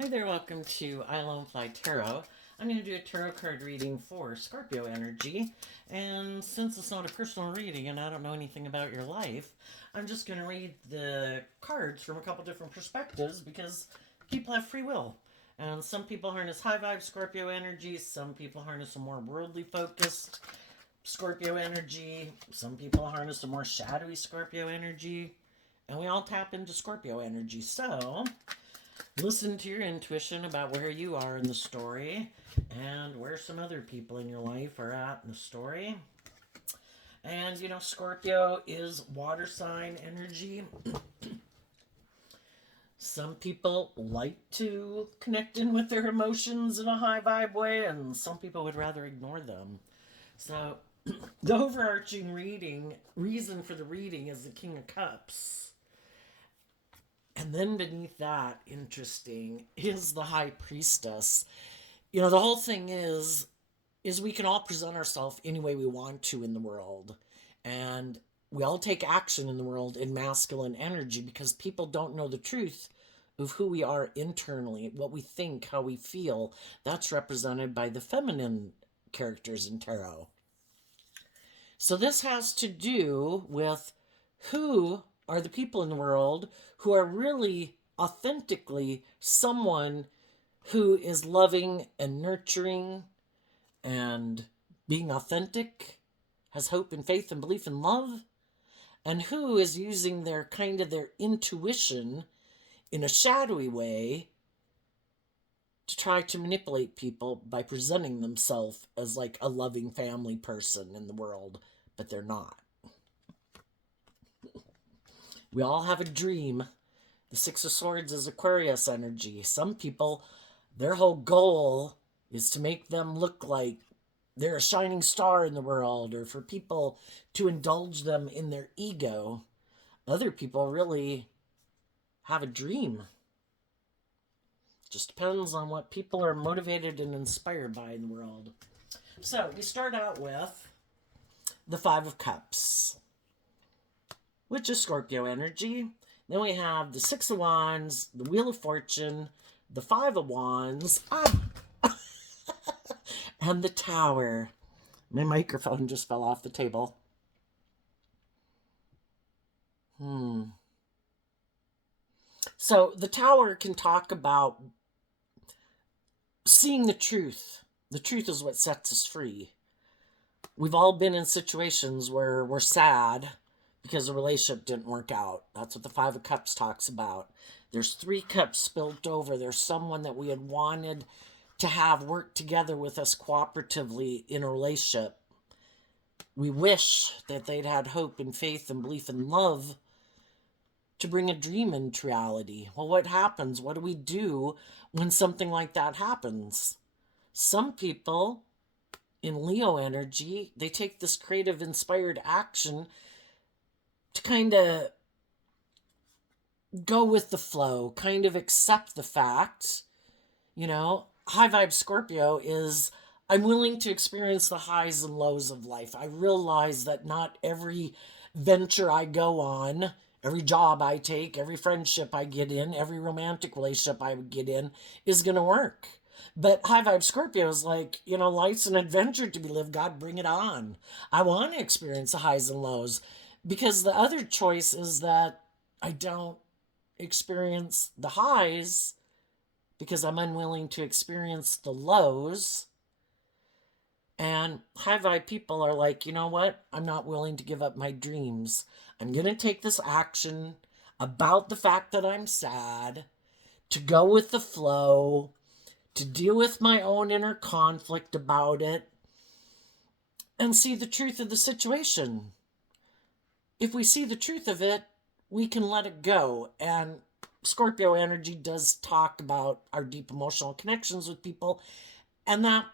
Hi there, welcome to I Lone Fly Tarot. I'm going to do a tarot card reading for Scorpio energy. And since it's not a personal reading and I don't know anything about your life, I'm just going to read the cards from a couple different perspectives because people have free will. And some people harness high vibe Scorpio energy, some people harness a more worldly focused Scorpio energy, some people harness a more shadowy Scorpio energy, and we all tap into Scorpio energy. So, listen to your intuition about where you are in the story and where some other people in your life are at in the story. And Scorpio is water sign energy. Some people like to connect in with their emotions in a high vibe way, and some people would rather ignore them. So, the overarching reason for the reading is the King of Cups. And then beneath that, interesting, is the High Priestess. The whole thing is we can all present ourselves any way we want to in the world. And we all take action in the world in masculine energy because people don't know the truth of who we are internally, what we think, how we feel. That's represented by the feminine characters in tarot. So this has to do with who are the people in the world who are really authentically someone who is loving and nurturing and being authentic, has hope and faith and belief and love, and who is using their intuition in a shadowy way to try to manipulate people by presenting themselves as like a loving family person in the world, but they're not. We all have a dream. The Six of Swords is Aquarius energy. Some people, their whole goal is to make them look like they're a shining star in the world, or for people to indulge them in their ego. Other people really have a dream. Just depends on what people are motivated and inspired by in the world. So we start out with the Five of Cups, which is Scorpio energy. Then we have the Six of Wands, the Wheel of Fortune, the Five of Wands, and the Tower. My microphone just fell off the table. So the Tower can talk about seeing the truth. The truth is what sets us free. We've all been in situations where we're sad because the relationship didn't work out. That's what the Five of Cups talks about. There's 3 cups spilt over. There's someone that we had wanted to have work together with us cooperatively in a relationship. We wish that they'd had hope and faith and belief and love to bring a dream into reality. Well, what happens? What do we do when something like that happens? Some people in Leo energy, they take this creative, inspired action to kind of go with the flow, kind of accept the fact. High vibe Scorpio is, I'm willing to experience the highs and lows of life. I realize that not every venture I go on, every job I take, every friendship I get in, every romantic relationship I would get in is going to work. But high vibe Scorpio is like, life's an adventure to be lived. God, bring it on. I want to experience the highs and lows, because the other choice is that I don't experience the highs because I'm unwilling to experience the lows. And high vibe people are like, you know what? I'm not willing to give up my dreams. I'm going to take this action about the fact that I'm sad, to go with the flow, to deal with my own inner conflict about it, and see the truth of the situation. If we see the truth of it, we can let it go. And Scorpio energy does talk about our deep emotional connections with people, and that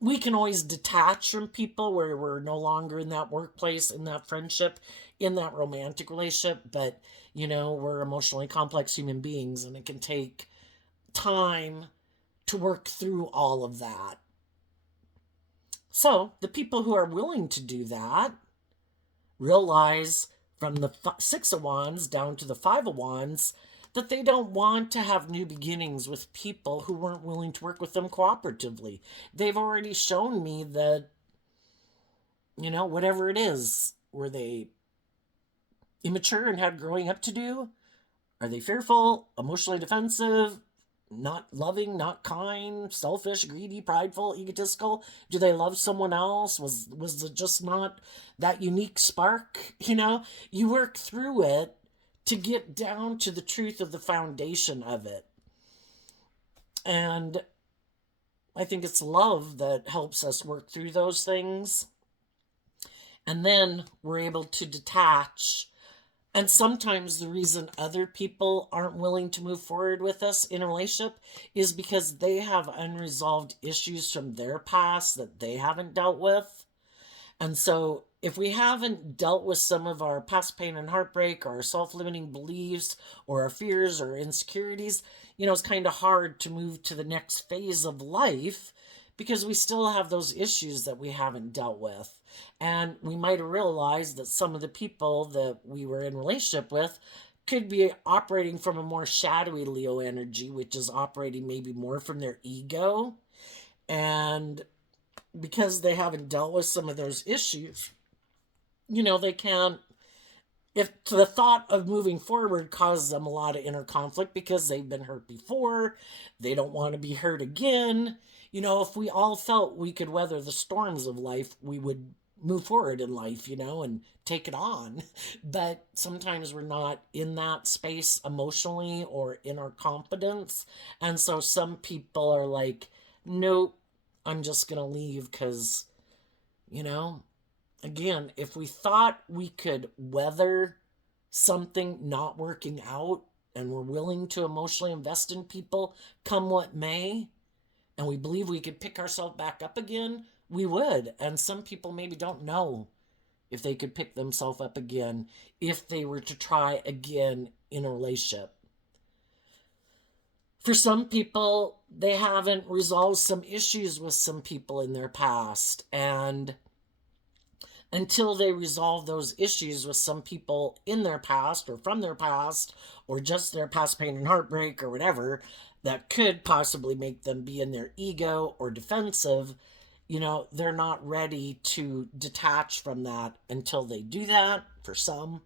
we can always detach from people where we're no longer in that workplace, in that friendship, in that romantic relationship. But, we're emotionally complex human beings, and it can take time to work through all of that. So the people who are willing to do that realize from the Six of Wands down to the Five of Wands that they don't want to have new beginnings with people who weren't willing to work with them cooperatively. They've already shown me that, whatever it is, were they immature and had growing up to do? Are they fearful, emotionally defensive, not loving, not kind, selfish, greedy, prideful, egotistical? Do they love someone else? Was it just not that unique spark? You work through it to get down to the truth of the foundation of it. And I think it's love that helps us work through those things. And then we're able to detach. And sometimes the reason other people aren't willing to move forward with us in a relationship is because they have unresolved issues from their past that they haven't dealt with. And so if we haven't dealt with some of our past pain and heartbreak, or our self-limiting beliefs, or our fears or insecurities, it's kind of hard to move to the next phase of life because we still have those issues that we haven't dealt with. And we might have realized that some of the people that we were in relationship with could be operating from a more shadowy Leo energy, which is operating maybe more from their ego. And because they haven't dealt with some of those issues, they can't, if the thought of moving forward causes them a lot of inner conflict because they've been hurt before, they don't want to be hurt again. If we all felt we could weather the storms of life, we would move forward in life, and take it on. But sometimes we're not in that space emotionally or in our confidence. And so some people are like, nope, I'm just going to leave because, again, if we thought we could weather something not working out and we're willing to emotionally invest in people come what may, and we believe we could pick ourselves back up again, we would. And some people maybe don't know if they could pick themselves up again if they were to try again in a relationship. For some people, they haven't resolved some issues with some people in their past. And until they resolve those issues with some people in their past or from their past or just their past pain and heartbreak or whatever that could possibly make them be in their ego or defensive, they're not ready to detach from that until they do that, for some.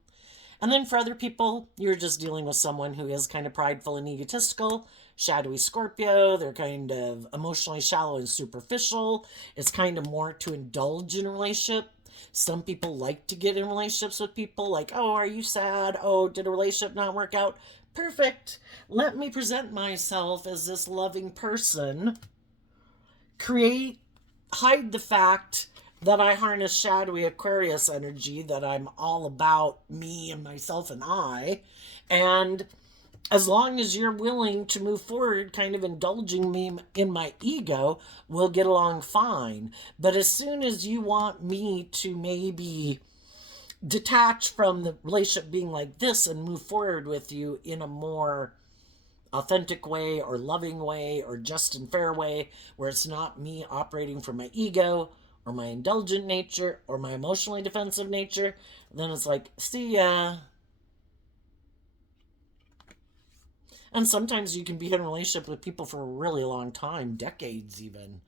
And then for other people, you're just dealing with someone who is kind of prideful and egotistical, shadowy Scorpio. They're kind of emotionally shallow and superficial. It's kind of more to indulge in a relationship. Some people like to get in relationships with people like, oh, are you sad? Oh, did a relationship not work out? Perfect. Let me present myself as this loving person. Hide the fact that I harness shadowy Aquarius energy, that I'm all about me and myself and I. And as long as you're willing to move forward, kind of indulging me in my ego, we'll get along fine. But as soon as you want me to maybe detach from the relationship being like this and move forward with you in a more authentic way or loving way or just and fair way, where it's not me operating from my ego or my indulgent nature or my emotionally defensive nature, then it's like, see ya. And sometimes you can be in a relationship with people for a really long time, decades even,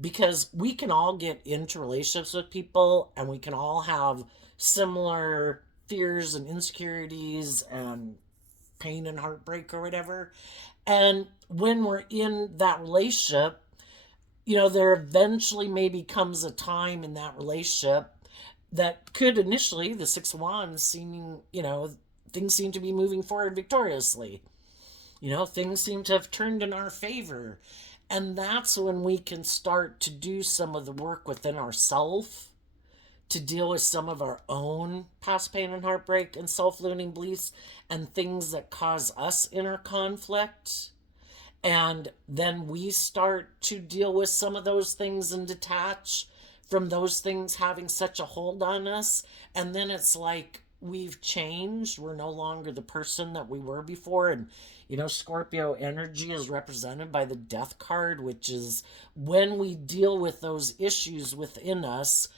because we can all get into relationships with people and we can all have similar fears and insecurities and pain and heartbreak or whatever. And when we're in that relationship, there eventually maybe comes a time in that relationship that could initially, the Six of Wands seeming, things seem to be moving forward victoriously. Things seem to have turned in our favor. And that's when we can start to do some of the work within ourselves to deal with some of our own past pain and heartbreak and self-limiting beliefs and things that cause us inner conflict. And then we start to deal with some of those things and detach from those things having such a hold on us. And then it's like we've changed. We're no longer the person that we were before. And, Scorpio energy is represented by the Death card, which is when we deal with those issues within us,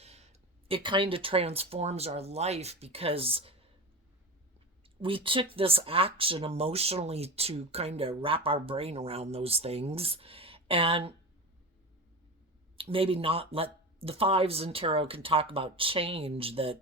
it kind of transforms our life because we took this action emotionally to kind of wrap our brain around those things and maybe not let the fives in tarot can talk about change that,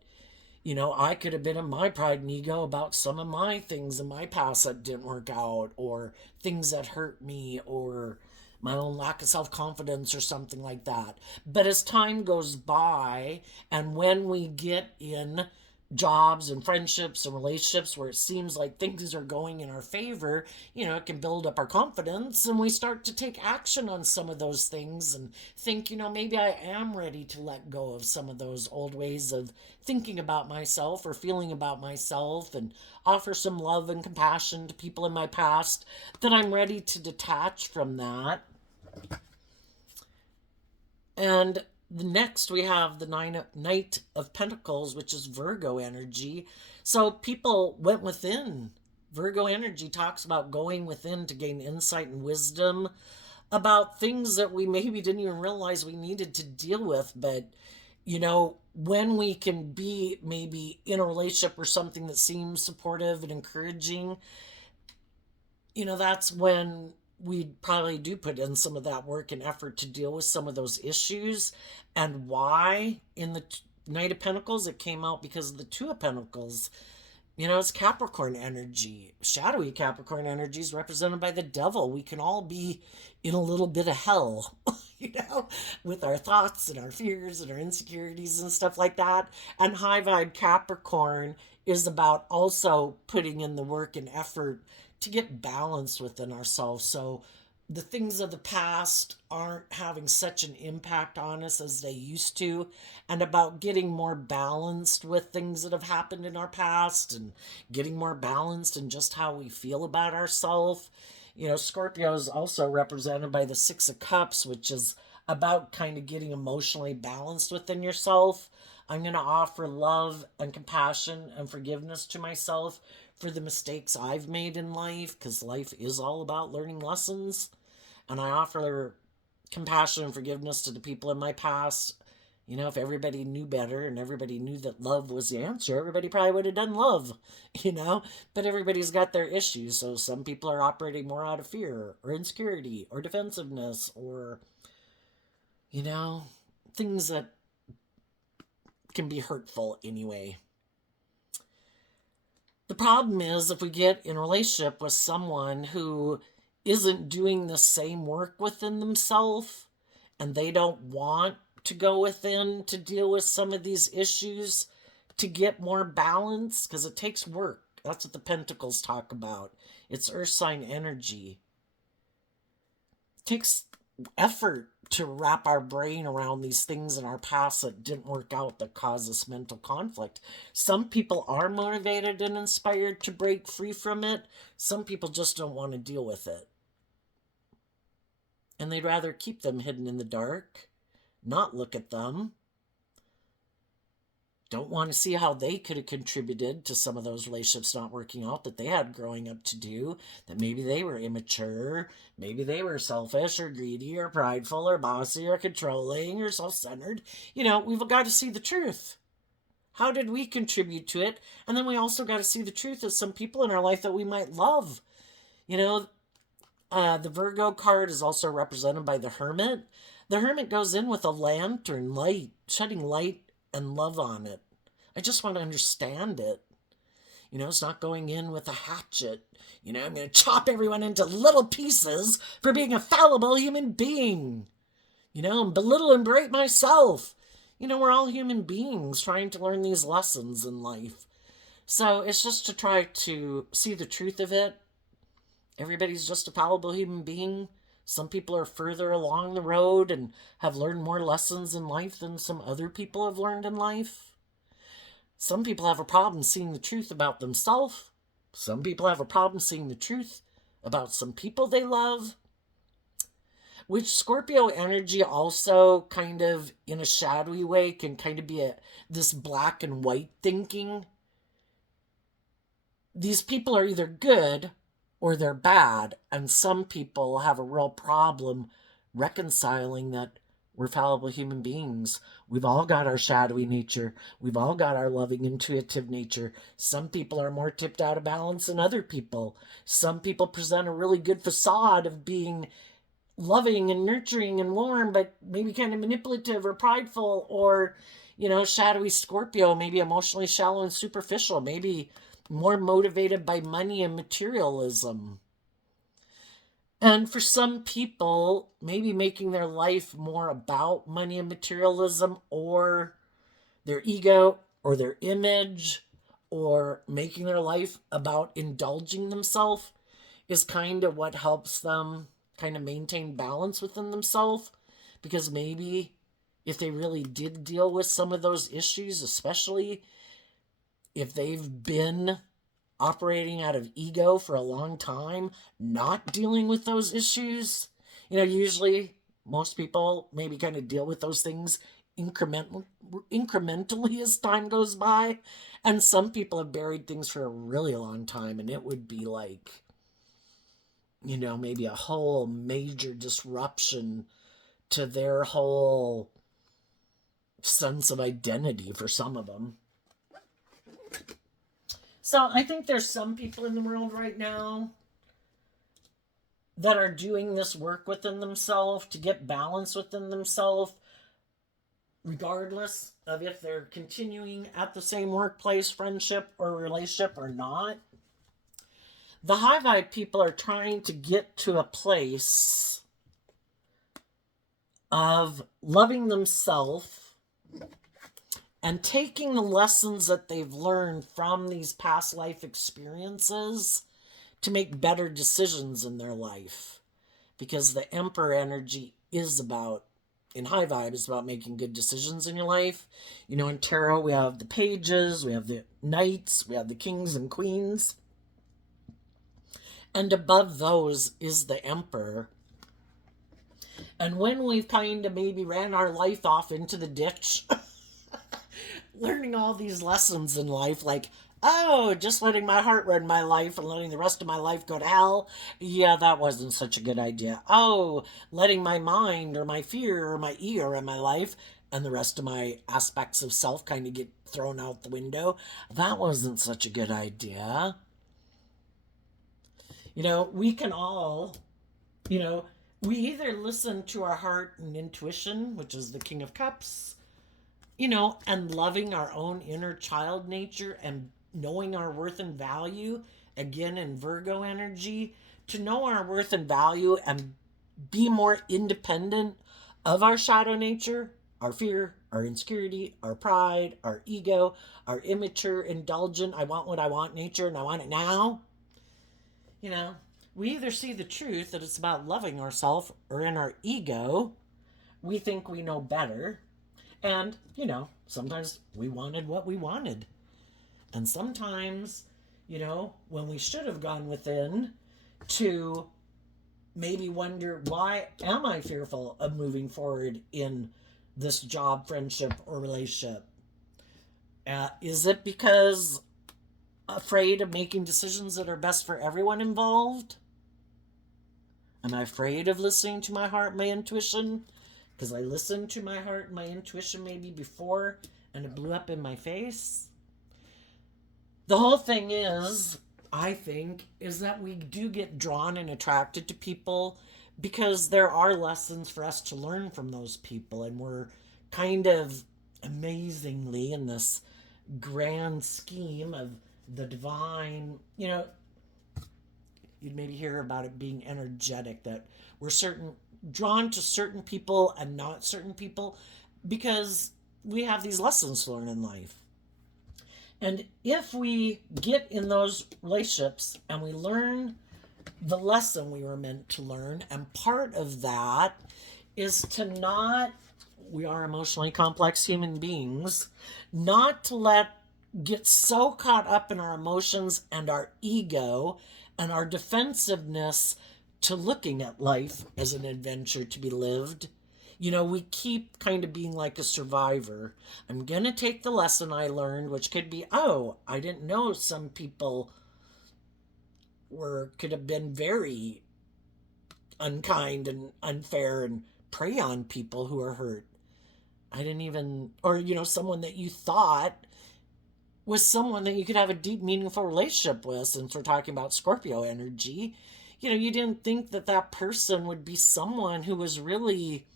I could have been in my pride and ego about some of my things in my past that didn't work out, or things that hurt me, or my own lack of self confidence, or something like that. But as time goes by, and when we get in jobs and friendships and relationships where it seems like things are going in our favor, it can build up our confidence, and we start to take action on some of those things and think, maybe I am ready to let go of some of those old ways of thinking about myself or feeling about myself, and offer some love and compassion to people in my past, that I'm ready to detach from that. And the next we have the Knight of Pentacles, which is Virgo energy. So people went within. Virgo energy talks about going within to gain insight and wisdom about things that we maybe didn't even realize we needed to deal with. But, when we can be maybe in a relationship or something that seems supportive and encouraging, that's when we probably do put in some of that work and effort to deal with some of those issues. And why in the Knight of Pentacles, it came out because of the Two of Pentacles. It's Capricorn energy. Shadowy Capricorn energy is represented by the devil. We can all be in a little bit of hell, with our thoughts and our fears and our insecurities and stuff like that. And high vibe Capricorn is about also putting in the work and effort to get balanced within ourselves. So the things of the past aren't having such an impact on us as they used to, and about getting more balanced with things that have happened in our past, and getting more balanced in just how we feel about ourselves. Scorpio is also represented by the Six of Cups, which is about kind of getting emotionally balanced within yourself. I'm going to offer love and compassion and forgiveness to myself for the mistakes I've made in life, because life is all about learning lessons. And I offer compassion and forgiveness to the people in my past. If everybody knew better and everybody knew that love was the answer, everybody probably would have done love, But everybody's got their issues. So some people are operating more out of fear or insecurity or defensiveness, or, things that can be hurtful anyway. The problem is, if we get in a relationship with someone who isn't doing the same work within themselves, and they don't want to go within to deal with some of these issues to get more balance, because it takes work. That's what the Pentacles talk about. It's earth sign energy. It takes effort to wrap our brain around these things in our past that didn't work out, that cause us mental conflict. Some people are motivated and inspired to break free from it. Some people just don't want to deal with it. And they'd rather keep them hidden in the dark, not look at them. Don't want to see how they could have contributed to some of those relationships not working out that they had growing up to do, that maybe they were immature, maybe they were selfish or greedy or prideful or bossy or controlling or self-centered. We've got to see the truth. How did we contribute to it? And then we also got to see the truth of some people in our life that we might love. The Virgo card is also represented by the Hermit. The Hermit goes in with a lantern, light, shedding light and love on it. I just want to understand it. It's not going in with a hatchet. I'm going to chop everyone into little pieces for being a fallible human being. And belittle and berate myself. We're all human beings trying to learn these lessons in life. So it's just to try to see the truth of it. Everybody's just a fallible human being. Some people are further along the road and have learned more lessons in life than some other people have learned in life. Some people have a problem seeing the truth about themselves. Some people have a problem seeing the truth about some people they love. Which Scorpio energy also kind of, in a shadowy way, can kind of be this black and white thinking. These people are either good or they're bad, and some people have a real problem reconciling that We're fallible human beings. We've all got our shadowy nature. We've all got our loving, intuitive nature. Some people are more tipped out of balance than other people. Some people present a really good facade of being loving and nurturing and warm, but maybe kind of manipulative or prideful, or, shadowy Scorpio, maybe emotionally shallow and superficial, maybe more motivated by money and materialism. And for some people, maybe making their life more about money and materialism, or their ego, or their image, or making their life about indulging themselves is kind of what helps them kind of maintain balance within themselves. Because maybe if they really did deal with some of those issues, especially if they've been operating out of ego for a long time, not dealing with those issues, usually most people maybe kind of deal with those things incrementally as time goes by. And some people have buried things for a really long time, and it would be like, maybe a whole major disruption to their whole sense of identity for some of them. So I think there's some people in the world right now that are doing this work within themselves to get balance within themselves, regardless of if they're continuing at the same workplace, friendship, or relationship or not. The high vibe people are trying to get to a place of loving themselves and taking the lessons that they've learned from these past life experiences to make better decisions in their life. Because the Emperor energy is about, in high vibe, is about making good decisions in your life. In tarot, we have the pages, we have the knights, we have the kings and queens. And above those is the Emperor. And when we've kind of maybe ran our life off into the ditch, learning all these lessons in life, like, just letting my heart run my life and letting the rest of my life go to hell, yeah, that wasn't such a good idea. Letting my mind or my fear or my ego run my life and the rest of my aspects of self kind of get thrown out the window, that wasn't such a good idea. We can all, we either listen to our heart and intuition, which is the King of Cups, and loving our own inner child nature and knowing our worth and value, again in Virgo energy, to know our worth and value and be more independent of our shadow nature, our fear, our insecurity, our pride, our ego, our immature, indulgent, I want what I want nature and I want it now. We either see the truth that it's about loving ourselves, or in our ego, we think we know better. And, sometimes we wanted what we wanted. And sometimes, when we should have gone within to maybe wonder, why am I fearful of moving forward in this job, friendship, or relationship? Is it because afraid of making decisions that are best for everyone involved? Am I afraid of listening to my heart, my intuition? Because I listened to my heart and my intuition maybe before and it blew up in my face. The whole thing is, I think, is that we do get drawn and attracted to people because there are lessons for us to learn from those people. And we're kind of amazingly in this grand scheme of the divine, you'd maybe hear about it being energetic, that we're drawn to certain people and not certain people because we have these lessons to learn in life. And if we get in those relationships and we learn the lesson we were meant to learn, and part of that is to not, we are emotionally complex human beings, not to get so caught up in our emotions and our ego and our defensiveness to looking at life as an adventure to be lived. We keep kind of being like a survivor. I'm going to take the lesson I learned, which could be, I didn't know some people could have been very unkind and unfair and prey on people who are hurt. I didn't even, or, someone that you thought was someone that you could have a deep, meaningful relationship with, since we're talking about Scorpio energy. You didn't think that that person would be someone who was really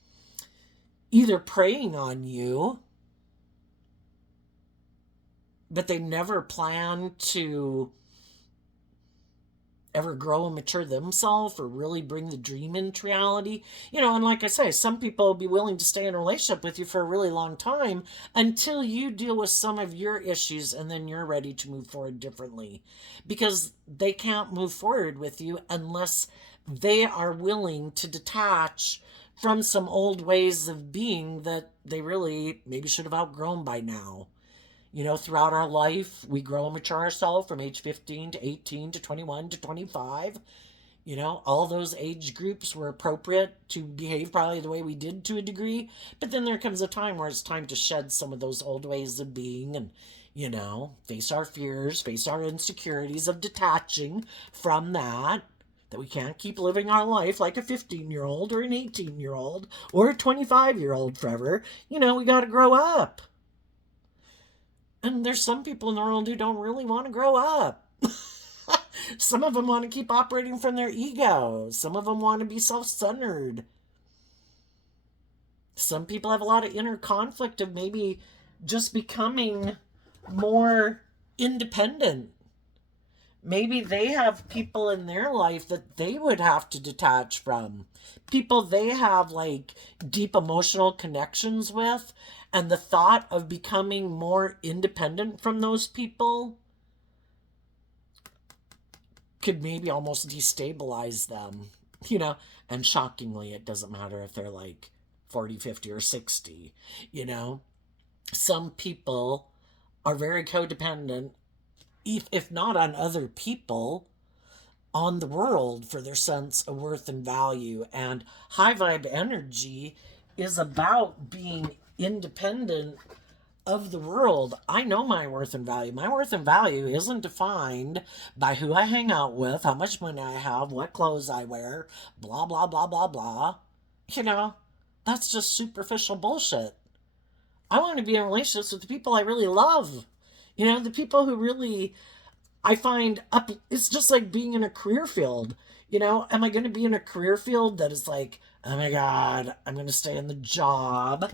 either preying on you, but they never planned to ever grow and mature themselves or really bring the dream into reality. And like I say, some people will be willing to stay in a relationship with you for a really long time until you deal with some of your issues, and then you're ready to move forward differently, because they can't move forward with you unless they are willing to detach from some old ways of being that they really maybe should have outgrown by now. Throughout our life, we grow and mature ourselves from age 15 to 18 to 21 to 25. All those age groups were appropriate to behave probably the way we did to a degree. But then there comes a time where it's time to shed some of those old ways of being and, face our fears, face our insecurities of detaching from that. That we can't keep living our life like a 15-year-old or an 18-year-old or a 25-year-old forever. We got to grow up. And there's some people in the world who don't really want to grow up. Some of them want to keep operating from their ego. Some of them want to be self-centered. Some people have a lot of inner conflict of maybe just becoming more independent. Maybe they have people in their life that they would have to detach from. People they have like deep emotional connections with. And the thought of becoming more independent from those people could maybe almost destabilize them, And shockingly, it doesn't matter if they're like 40, 50, or 60, Some people are very codependent, if not on other people, on the world for their sense of worth and value. And high vibe energy is about being independent of the world. I know my worth and value. My worth and value isn't defined by who I hang out with, how much money I have, what clothes I wear, blah, blah, blah, blah, blah. That's just superficial bullshit. I want to be in relationships with the people I really love. The people who really I find up. It's just like being in a career field. Am I going to be in a career field that is like, oh my God, I'm going to stay in the job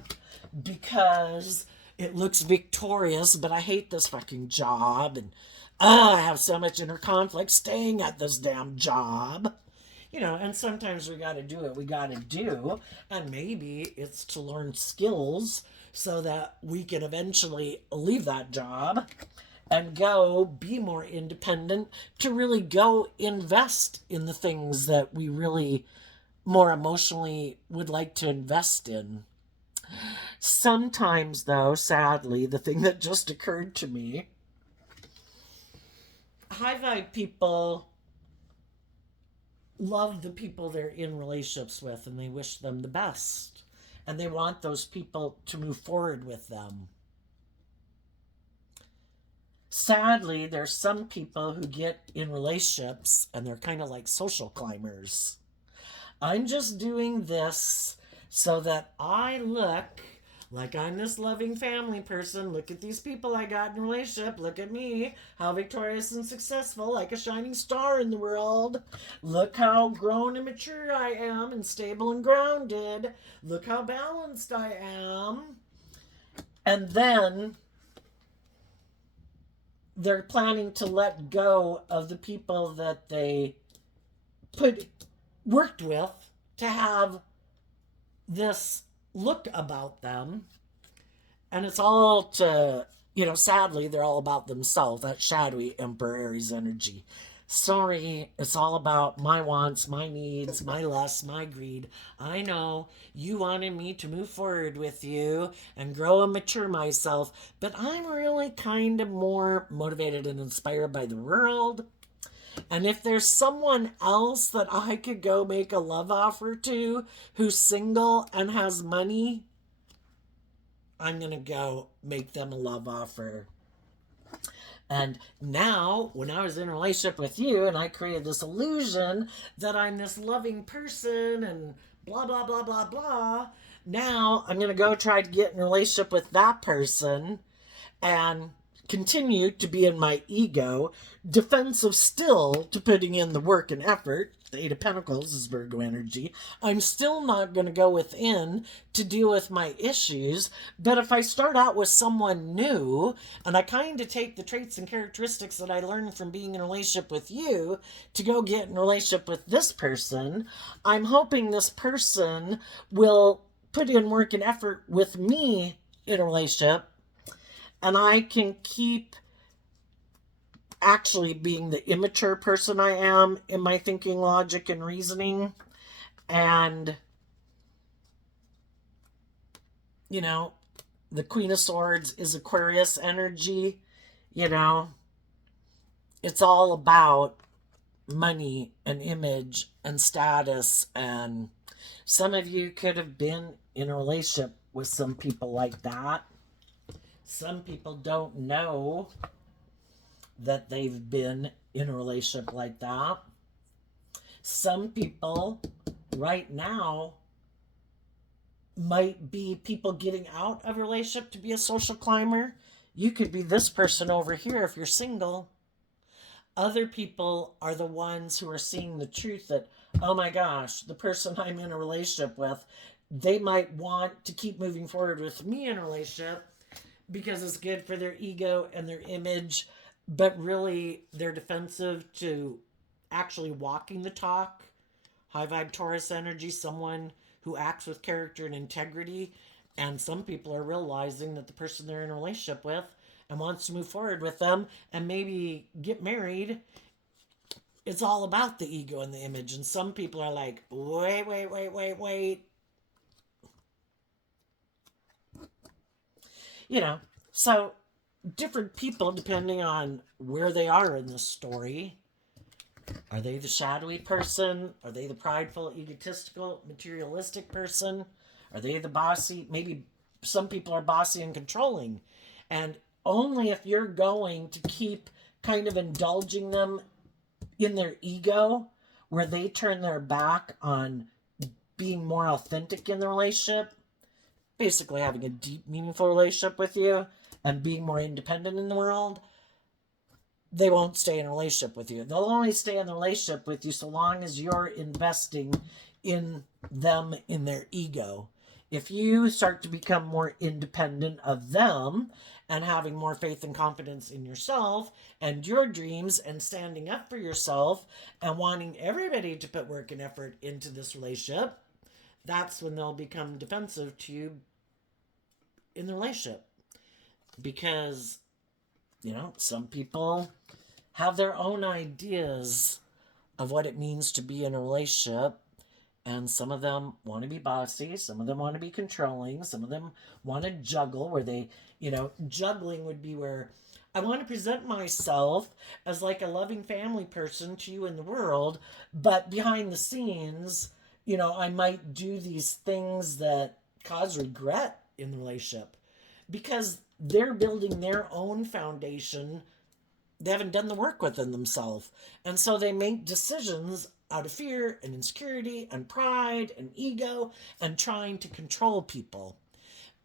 because it looks victorious, but I hate this fucking job, and I have so much inner conflict staying at this damn job. And sometimes we got to do what we got to do, and maybe it's to learn skills so that we can eventually leave that job and go be more independent, to really go invest in the things that we really more emotionally would like to invest in. Sometimes, though, sadly, the thing that just occurred to me, high vibe people love the people they're in relationships with, and they wish them the best. And they want those people to move forward with them. Sadly, there's some people who get in relationships and they're kind of like social climbers. I'm just doing this so that I look like I'm this loving family person. Look at these people I got in a relationship. Look at me, how victorious and successful, like a shining star in the world. Look how grown and mature I am, and stable and grounded. Look how balanced I am. And then they're planning to let go of the people that they worked with to have this look about them. And it's all to, sadly, they're all about themselves. That shadowy Emperor Aries energy. Sorry, it's all about my wants, my needs, my lusts, my greed. I know you wanted me to move forward with you and grow and mature myself, but I'm really kind of more motivated and inspired by the world. And if there's someone else that I could go make a love offer to who's single and has money, I'm going to go make them a love offer. And now, when I was in a relationship with you and I created this illusion that I'm this loving person and blah, blah, blah, blah, blah. Now I'm going to go try to get in a relationship with that person and continue to be in my ego, defensive still to putting in the work and effort. The Eight of Pentacles is Virgo energy. I'm still not going to go within to deal with my issues. But if I start out with someone new and I kind of take the traits and characteristics that I learned from being in a relationship with you to go get in a relationship with this person, I'm hoping this person will put in work and effort with me in a relationship, and I can keep actually being the immature person I am in my thinking, logic, and reasoning. And, you know, the Queen of Swords is Aquarius energy. You know, it's all about money and image and status. And some of you could have been in a relationship with some people like that. Some people don't know that they've been in a relationship like that. Some people right now might be people getting out of a relationship to be a social climber. You could be this person over here if you're single. Other people are the ones who are seeing the truth that, oh my gosh, the person I'm in a relationship with, they might want to keep moving forward with me in a relationship because it's good for their ego and their image, but really they're defensive to actually walking the talk. High vibe Taurus energy, someone who acts with character and integrity. And some people are realizing that the person they're in a relationship with and wants to move forward with them and maybe get married, it's all about the ego and the image. And some people are like, wait. You know, so different people, depending on where they are in this story. Are they the shadowy person? Are they the prideful, egotistical, materialistic person? Are they the bossy? Maybe some people are bossy and controlling. And only if you're going to keep kind of indulging them in their ego, where they turn their back on being more authentic in the relationship, basically having a deep, meaningful relationship with you and being more independent in the world, they won't stay in a relationship with you. They'll only stay in the relationship with you so long as you're investing in them in their ego. If you start to become more independent of them and having more faith and confidence in yourself and your dreams and standing up for yourself and wanting everybody to put work and effort into this relationship, that's when they'll become defensive to you in the relationship. Because, you know, some people have their own ideas of what it means to be in a relationship. And some of them want to be bossy. Some of them want to be controlling. Some of them want to juggle, where they, you know, juggling would be where I want to present myself as like a loving family person to you in the world. But behind the scenes, you know, I might do these things that cause regret in the relationship because they're building their own foundation. They haven't done the work within themselves. And so they make decisions out of fear and insecurity and pride and ego and trying to control people.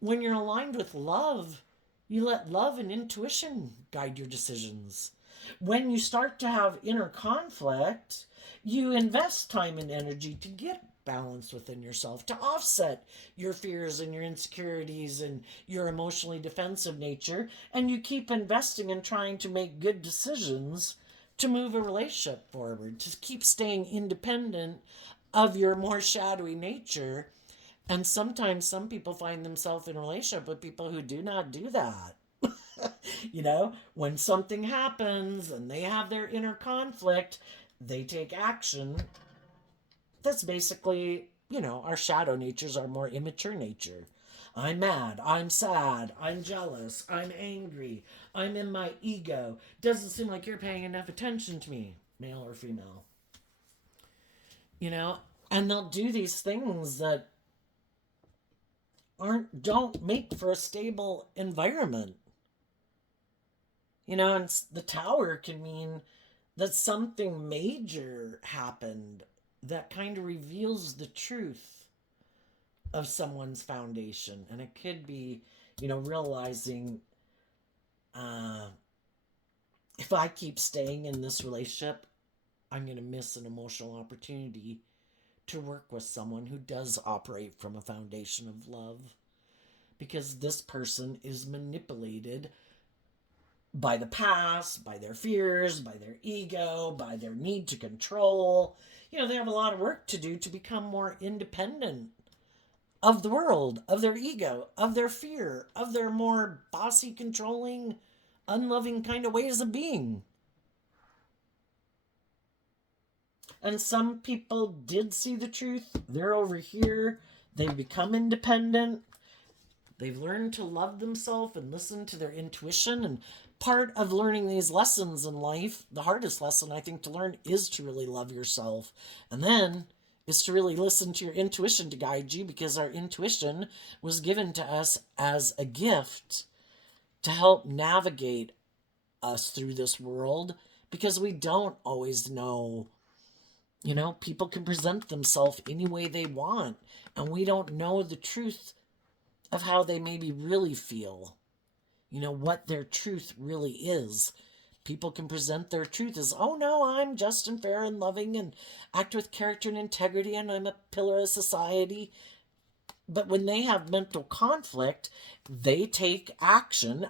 When you're aligned with love, you let love and intuition guide your decisions. When you start to have inner conflict, you invest time and energy to get balance within yourself, to offset your fears and your insecurities and your emotionally defensive nature, and you keep investing in trying to make good decisions to move a relationship forward, to keep staying independent of your more shadowy nature. And sometimes some people find themselves in a relationship with people who do not do that. You know, when something happens and they have their inner conflict, they take action. That's basically, you know, our shadow natures, our more immature nature. I'm mad, I'm sad, I'm jealous, I'm angry, I'm in my ego. Doesn't seem like you're paying enough attention to me, male or female. You know, and they'll do these things that don't make for a stable environment. You know, and the tower can mean that something major happened that kind of reveals the truth. of someone's foundation. And it could be, realizing uh, if I keep staying in this relationship, I'm going to miss an emotional opportunity to work with someone who does operate from a foundation of love, because this person is manipulated by the past, by their fears, by their ego, by their need to control. They have a lot of work to do to become more independent of the world, of their ego, of their fear, of their more bossy, controlling, unloving kind of ways of being. And some people did see the truth. They're over here. They've become independent. They've learned to love themselves and listen to their intuition. And part of learning these lessons in life, the hardest lesson I think to learn, is to really love yourself. And then is to really listen to your intuition to guide you, because our intuition was given to us as a gift to help navigate us through this world, because we don't always know. People can present themselves any way they want, and we don't know the truth of how they maybe really feel. What their truth really is. People can present their truth as, oh no, I'm just and fair and loving and act with character and integrity and I'm a pillar of society. But when they have mental conflict, they take action.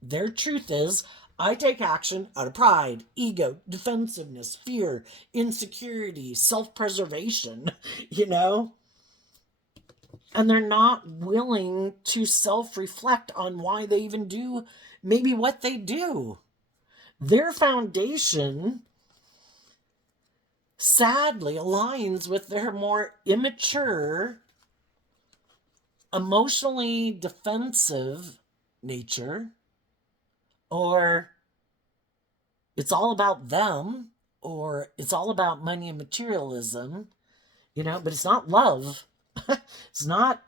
Their truth is, I take action out of pride, ego, defensiveness, fear, insecurity, self-preservation, And they're not willing to self-reflect on why they even do maybe what they do. Their foundation sadly aligns with their more immature, emotionally defensive nature, or it's all about them, or it's all about money and materialism, but it's not love. It's not,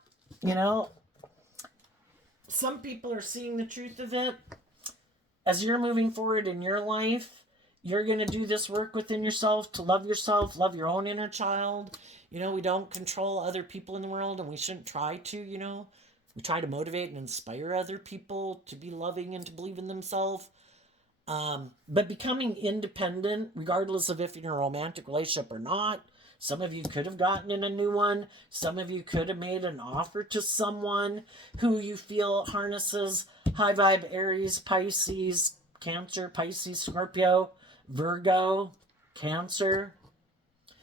some people are seeing the truth of it. As you're moving forward in your life, you're going to do this work within yourself to love yourself, love your own inner child. We don't control other people in the world, and we shouldn't try to. We try to motivate and inspire other people to be loving and to believe in themselves. But becoming independent, regardless of if you're in a romantic relationship or not, some of you could have gotten in a new one. Some of you could have made an offer to someone who you feel harnesses high vibe Aries, Pisces, Cancer, Pisces, Scorpio, Virgo, Cancer.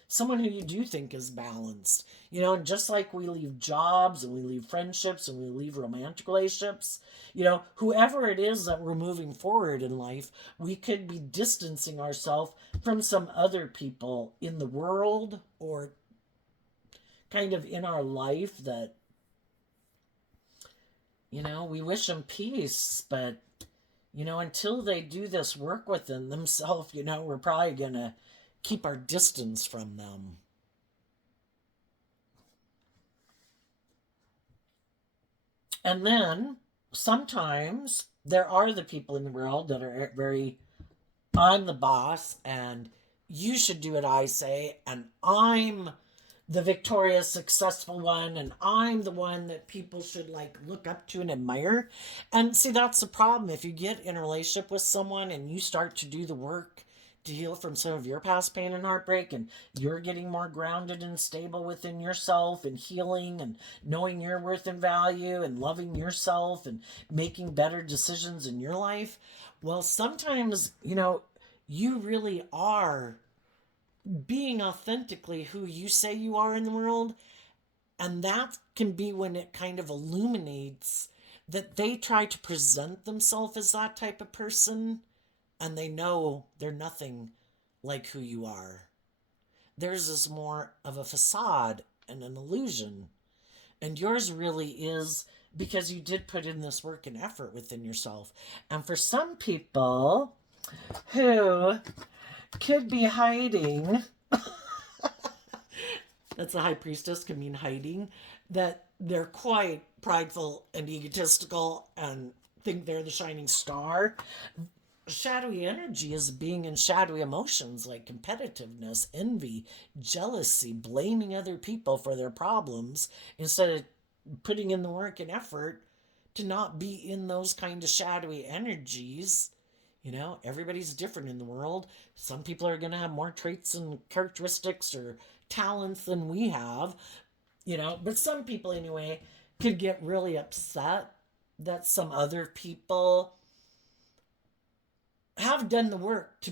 Someone who you do think is balanced. And just like we leave jobs and we leave friendships and we leave romantic relationships, whoever it is that we're moving forward in life, we could be distancing ourselves from some other people in the world or kind of in our life that, we wish them peace, but, until they do this work within themselves, we're probably going to keep our distance from them. And then sometimes there are the people in the world that are very, I'm the boss and you should do what I say, and I'm the victorious, successful one, and I'm the one that people should look up to and admire. And see, that's the problem. If you get in a relationship with someone and you start to do the work to heal from some of your past pain and heartbreak, and you're getting more grounded and stable within yourself and healing and knowing your worth and value and loving yourself and making better decisions in your life, well, sometimes, you really are being authentically who you say you are in the world. And that can be when it kind of illuminates that they try to present themselves as that type of person, and they know they're nothing like who you are. Theirs is more of a facade and an illusion. And yours really is because you did put in this work and effort within yourself. And for some people who could be hiding, that's a high priestess, can mean hiding, that they're quite prideful and egotistical and think they're the shining star. shadowy energy is being in shadowy emotions like competitiveness, envy, jealousy, blaming other people for their problems instead of putting in the work and effort to not be in those kind of shadowy energies. You know, everybody's different in the world. Some people are going to have more traits and characteristics or talents than we have, you know, but some people, anyway, could get really upset that some other people have done the work to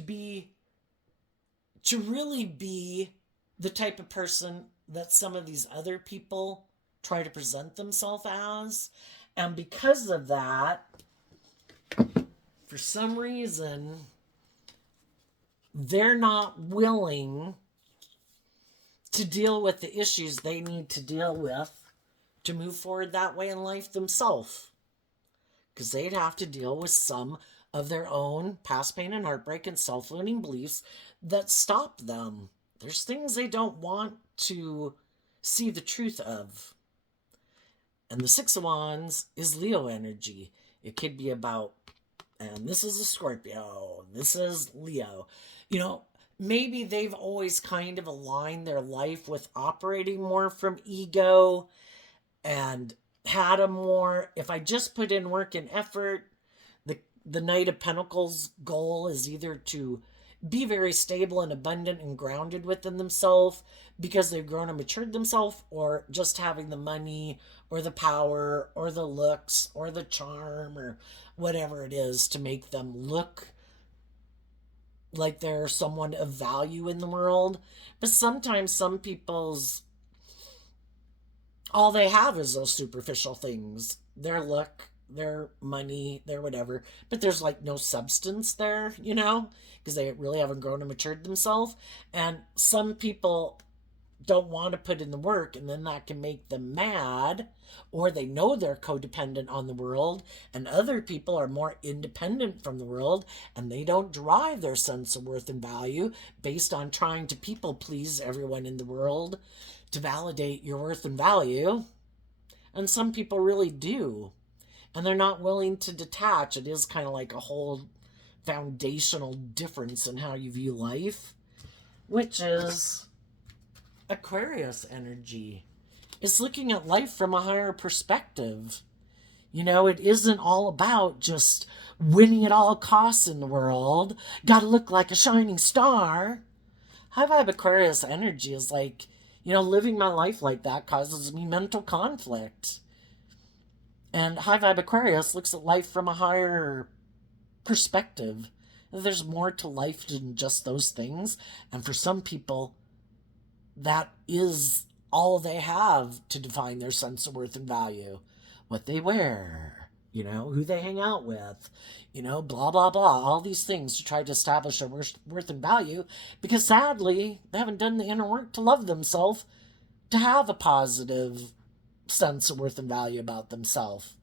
really be the type of person that some of these other people try to present themselves as. And because of that, for some reason, they're not willing to deal with the issues they need to deal with to move forward that way in life themselves. Because they'd have to deal with some of their own past pain and heartbreak and self-limiting beliefs that stop them. There's things they don't want to see the truth of. And the Six of Wands is Leo energy. It could be about, and this is a Scorpio, this is Leo. You know, maybe they've always kind of aligned their life with operating more from ego and had a more, if I just put in work and effort, the Knight of Pentacles goal is either to be very stable and abundant and grounded within themselves because they've grown and matured themselves, or just having the money or the power or the looks or the charm or whatever it is to make them look like they're someone of value in the world. But sometimes some people's all they have is those superficial things, their look, their money, their whatever, but there's like no substance there, you know, because they really haven't grown and matured themselves. And some people don't want to put in the work, and then that can make them mad, or they know they're codependent on the world, and other people are more independent from the world, and they don't derive their sense of worth and value based on trying to people please everyone in the world to validate your worth and value. And some people really do, and they're not willing to detach. It is kind of like a whole foundational difference in how you view life, which is Aquarius energy. It's looking at life from a higher perspective. You know, it isn't all about just winning at all costs in the world. Gotta look like a shining star. High vibe Aquarius energy is like, you know, living my life like that causes me mental conflict. And high vibe Aquarius looks at life from a higher perspective. There's more to life than just those things. And for some people, that is all they have to define their sense of worth and value. What they wear, you know, who they hang out with, you know, blah, blah, blah. All these things to try to establish their worth and value, because sadly, they haven't done the inner work to love themselves, to have a positive sense of worth and value about themselves.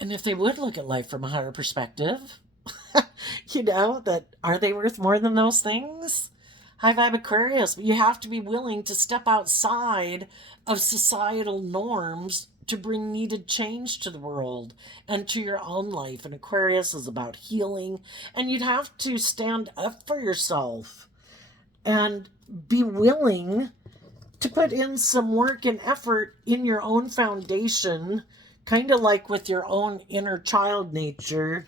And if they would look at life from a higher perspective, you know, that are they worth more than those things? High vibe Aquarius, but you have to be willing to step outside of societal norms to bring needed change to the world and to your own life. And Aquarius is about healing, and you'd have to stand up for yourself and be willing to put in some work and effort in your own foundation, kind of like with your own inner child nature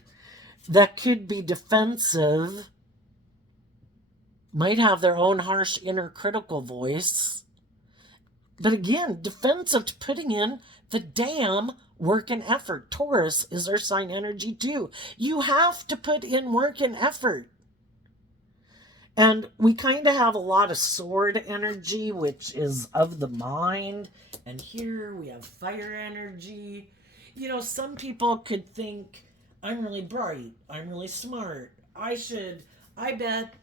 that could be defensive, might have their own harsh inner critical voice. But again, defensive to putting in the damn work and effort. Taurus is their sign energy too. You have to put in work and effort. And we kind of have a lot of sword energy, which is of the mind. And here we have fire energy. You know, some people could think, I'm really bright, I'm really smart, I bet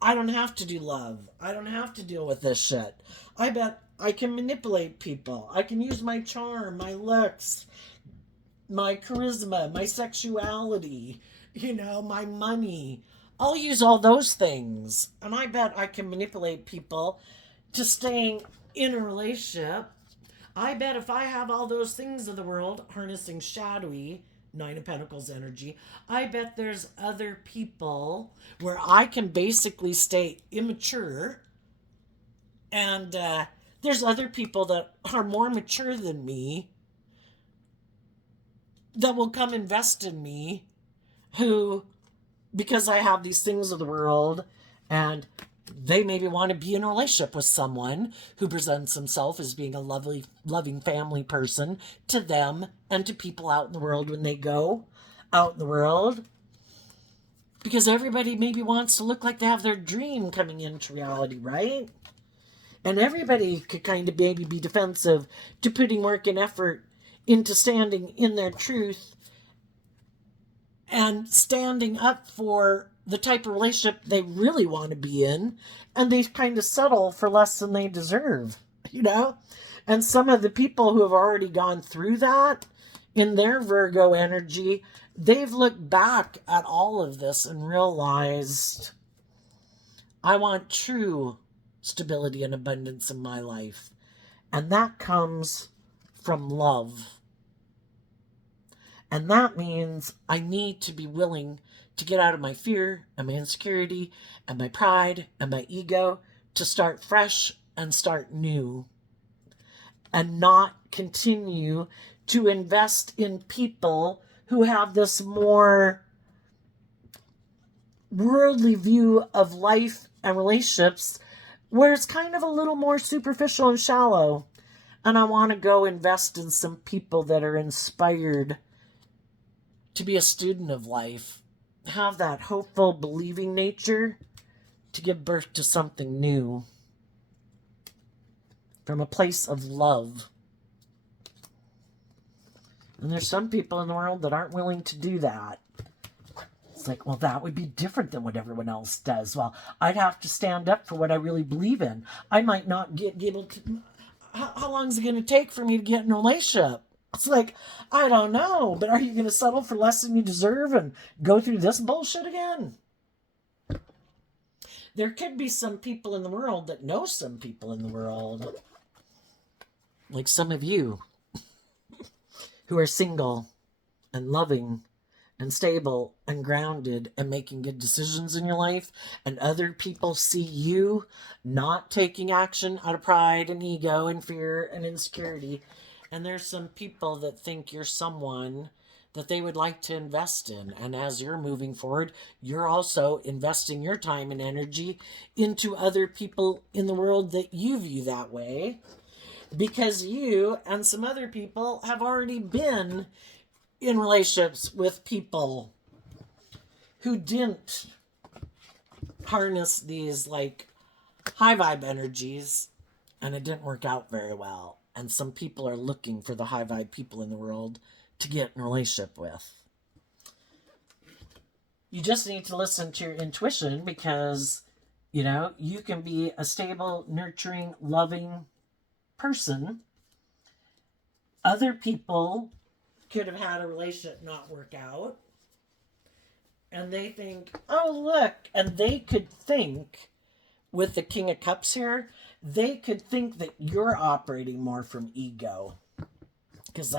I don't have to do love, I don't have to deal with this shit. I bet I can manipulate people, I can use my charm, my looks, my charisma, my sexuality, you know, my money. I'll use all those things, and I bet I can manipulate people to staying in a relationship. I bet if I have all those things of the world, harnessing shadowy Nine of Pentacles energy. I bet there's other people where I can basically stay immature, and there's other people that are more mature than me that will come invest in me, who, because I have these things of the world, and they maybe want to be in a relationship with someone who presents himself as being a loving family person to them and to people out in the world when they go out in the world. Because everybody maybe wants to look like they have their dream coming into reality, right? And everybody could kind of maybe be defensive to putting work and effort into standing in their truth and standing up for the type of relationship they really want to be in, and they kind of settle for less than they deserve, you know? And some of the people who have already gone through that in their Virgo energy, they've looked back at all of this and realized, I want true stability and abundance in my life. And that comes from love. And that means I need to be willing to get out of my fear and my insecurity and my pride and my ego to start fresh and start new, and not continue to invest in people who have this more worldly view of life and relationships where it's kind of a little more superficial and shallow. And I want to go invest in some people that are inspired to be a student of life, have that hopeful, believing nature to give birth to something new from a place of love. And there's some people in the world that aren't willing to do that. It's like, well, that would be different than what everyone else does. Well, I'd have to stand up for what I really believe in. I might not be able to. How long is it going to take for me to get in a relationship? It's like, I don't know, but are you going to settle for less than you deserve and go through this bullshit again? There could be some people in the world that know some people in the world, like some of you, who are single and loving and stable and grounded and making good decisions in your life, and other people see you not taking action out of pride and ego and fear and insecurity. And there's some people that think you're someone that they would like to invest in. And as you're moving forward, you're also investing your time and energy into other people in the world that you view that way, because you and some other people have already been in relationships with people who didn't harness these like high vibe energies, and it didn't work out very well. And some people are looking for the high vibe people in the world to get in a relationship with. You just need to listen to your intuition, because, you know, you can be a stable, nurturing, loving person. Other people could have had a relationship not work out, and they think, oh, look, and they could think, with the King of Cups here, they could think that you're operating more from ego, because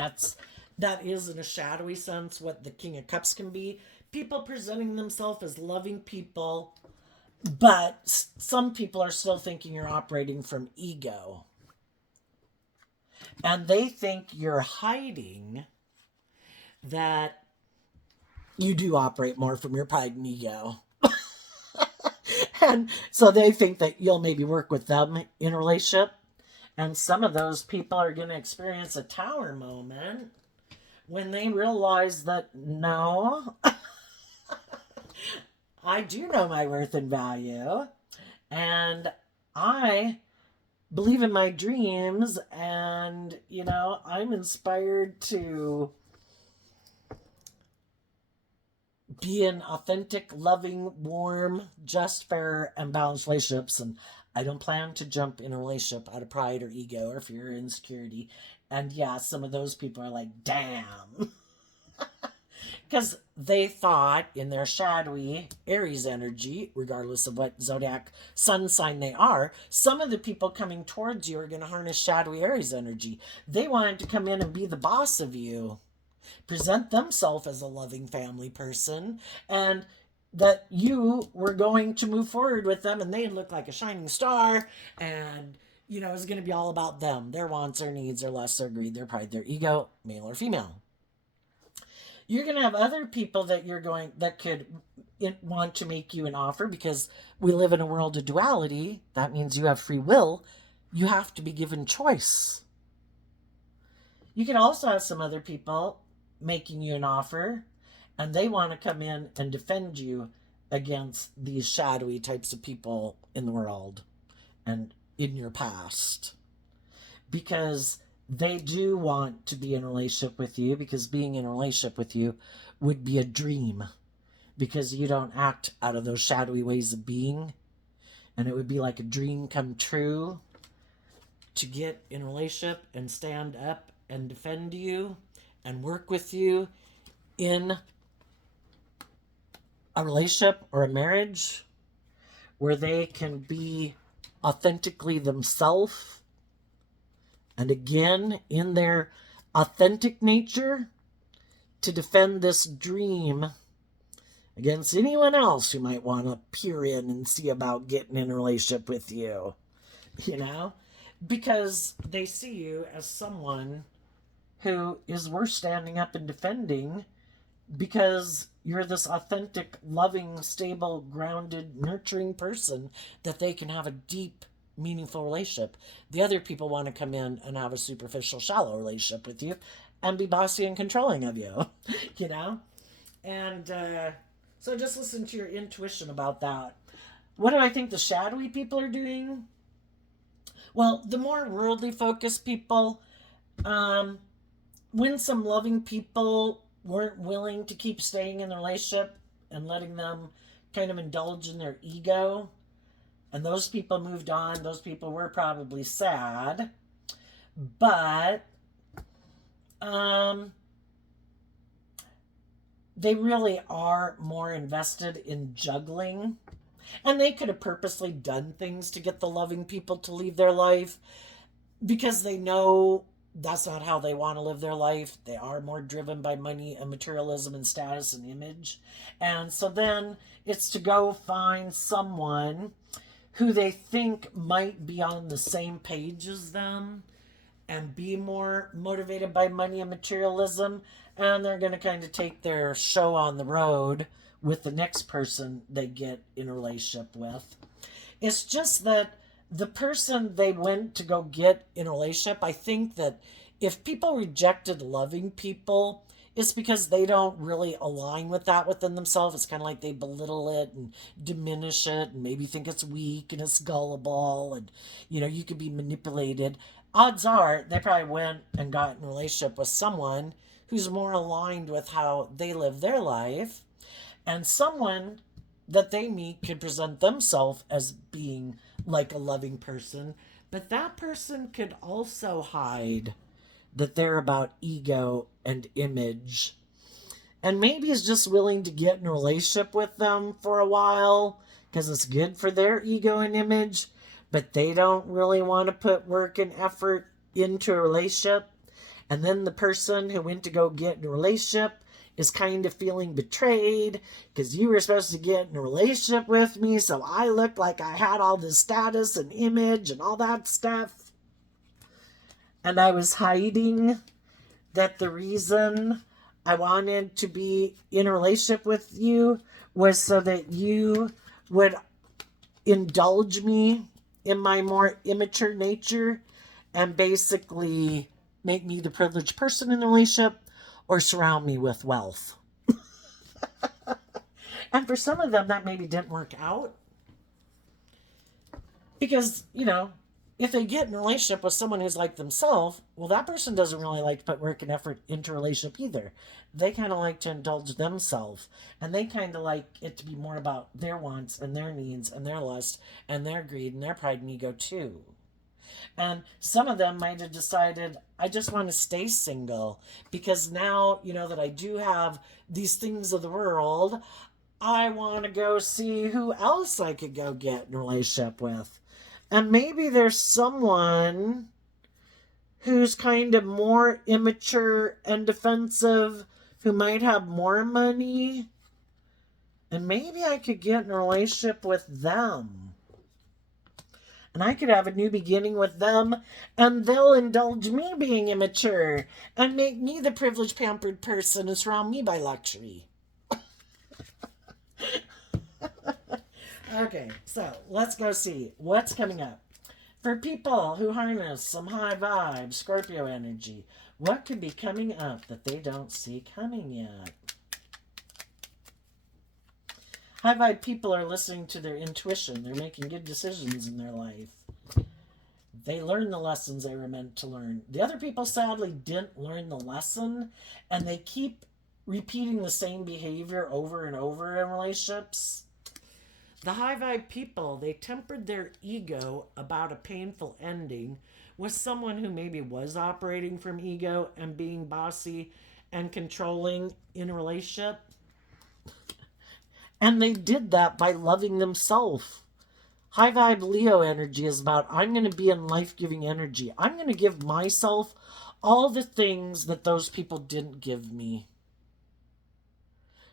that is in a shadowy sense what the King of Cups can be. People presenting themselves as loving people, but some people are still thinking you're operating from ego, and they think you're hiding that you do operate more from your pride and ego. And so they think that you'll maybe work with them in a relationship. And some of those people are going to experience a tower moment when they realize that, no, I do know my worth and value. And I believe in my dreams. And, you know, I'm inspired to be in authentic, loving, warm, just, fair, and balanced relationships. And I don't plan to jump in a relationship out of pride or ego or fear or insecurity. And yeah, some of those people are like, damn. Because they thought in their shadowy Aries energy, regardless of what zodiac sun sign they are, some of the people coming towards you are going to harness shadowy Aries energy. They wanted to come in and be the boss of you. present themselves as a loving family person, and that you were going to move forward with them, and they look like a shining star, and it's going to be all about them, their wants, their needs, their lusts, their greed, their pride, their ego, male or female. You're going to have other people that could want to make you an offer, because we live in a world of duality. That means you have free will. You have to be given choice. You can also have some other people making you an offer, and they want to come in and defend you against these shadowy types of people in the world and in your past, because they do want to be in a relationship with you, because being in a relationship with you would be a dream, because you don't act out of those shadowy ways of being, and it would be like a dream come true to get in a relationship and stand up and defend you and work with you in a relationship or a marriage where they can be authentically themselves, and again in their authentic nature, to defend this dream against anyone else who might want to peer in and see about getting in a relationship with you, because they see you as someone who is worth standing up and defending, because you're this authentic, loving, stable, grounded, nurturing person that they can have a deep, meaningful relationship. The other people want to come in and have a superficial, shallow relationship with you and be bossy and controlling of you, And so just listen to your intuition about that. What do I think the shadowy people are doing? Well, the more worldly focused people, when some loving people weren't willing to keep staying in the relationship and letting them kind of indulge in their ego, and those people moved on, those people were probably sad, but they really are more invested in juggling. And they could have purposely done things to get the loving people to leave their life, because they know that's not how they want to live their life. They are more driven by money and materialism and status and image. And so then it's to go find someone who they think might be on the same page as them and be more motivated by money and materialism. And they're going to kind of take their show on the road with the next person they get in a relationship with. It's just that the person they went to go get in a relationship, I think that if people rejected loving people, it's because they don't really align with that within themselves. It's kind of like they belittle it and diminish it and maybe think it's weak and it's gullible and, you could be manipulated. Odds are they probably went and got in a relationship with someone who's more aligned with how they live their life, and someone that they meet could present themselves as being like a loving person, but that person could also hide that they're about ego and image, and maybe is just willing to get in a relationship with them for a while because it's good for their ego and image, but they don't really want to put work and effort into a relationship. And then the person who went to go get in a relationship is kind of feeling betrayed because you were supposed to get in a relationship with me, so I looked like I had all this status and image and all that stuff. And I was hiding that the reason I wanted to be in a relationship with you was so that you would indulge me in my more immature nature and basically make me the privileged person in the relationship or surround me with wealth. And for some of them, that maybe didn't work out. Because, if they get in a relationship with someone who's like themselves, well, that person doesn't really like to put work and effort into a relationship either. They kind of like to indulge themselves. And they kind of like it to be more about their wants and their needs and their lust and their greed and their pride and ego too. And some of them might have decided, I just want to stay single because now, that I do have these things of the world, I want to go see who else I could go get in a relationship with. And maybe there's someone who's kind of more immature and defensive, who might have more money, and maybe I could get in a relationship with them. And I could have a new beginning with them, and they'll indulge me being immature and make me the privileged, pampered person and surround me by luxury. Okay, so let's go see what's coming up. For people who harness some high vibe Scorpio energy, what could be coming up that they don't see coming yet? High vibe people are listening to their intuition. They're making good decisions in their life. They learn the lessons they were meant to learn. The other people sadly didn't learn the lesson, and they keep repeating the same behavior over and over in relationships. The high vibe people, they tempered their ego about a painful ending with someone who maybe was operating from ego and being bossy and controlling in a relationship. And they did that by loving themselves. High vibe Leo energy is about I'm going to be in life giving energy. I'm going to give myself all the things that those people didn't give me.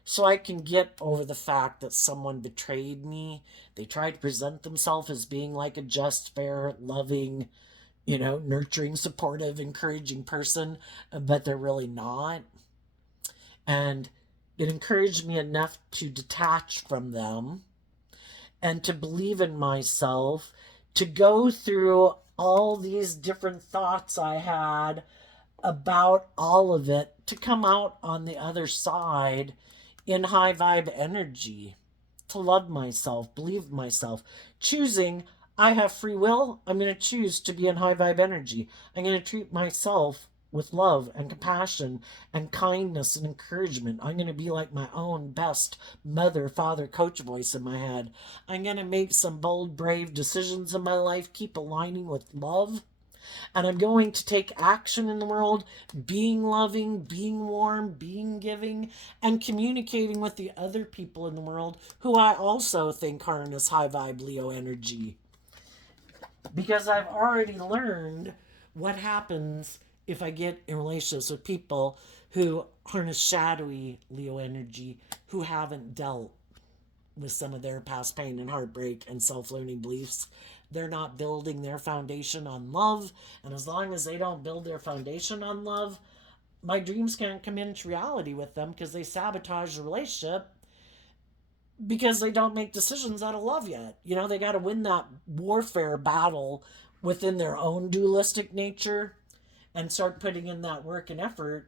So I can get over the fact that someone betrayed me. They tried to present themselves as being like a just, fair, loving, nurturing, supportive, encouraging person, but they're really not. And it encouraged me enough to detach from them and to believe in myself, to go through all these different thoughts I had about all of it, to come out on the other side in high vibe energy, to love myself, believe myself, choosing. I have free will. I'm going to choose to be in high vibe energy. I'm going to treat myself with love and compassion and kindness and encouragement. I'm going to be like my own best mother, father, coach voice in my head. I'm going to make some bold, brave decisions in my life, keep aligning with love. And I'm going to take action in the world, being loving, being warm, being giving, and communicating with the other people in the world who I also think harness high vibe Leo energy. Because I've already learned what happens if I get in relationships with people who harness shadowy Leo energy, who haven't dealt with some of their past pain and heartbreak and self-limiting beliefs. They're not building their foundation on love. And as long as they don't build their foundation on love, my dreams can't come into reality with them because they sabotage the relationship because they don't make decisions out of love yet. They got to win that warfare battle within their own dualistic nature and start putting in that work and effort,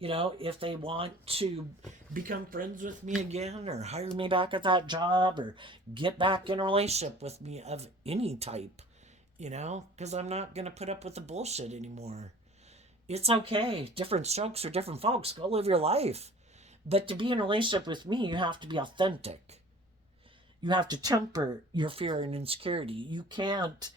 if they want to become friends with me again or hire me back at that job or get back in a relationship with me of any type, because I'm not going to put up with the bullshit anymore. It's okay. Different strokes for different folks. Go live your life. But to be in a relationship with me, you have to be authentic. You have to temper your fear and insecurity. You can't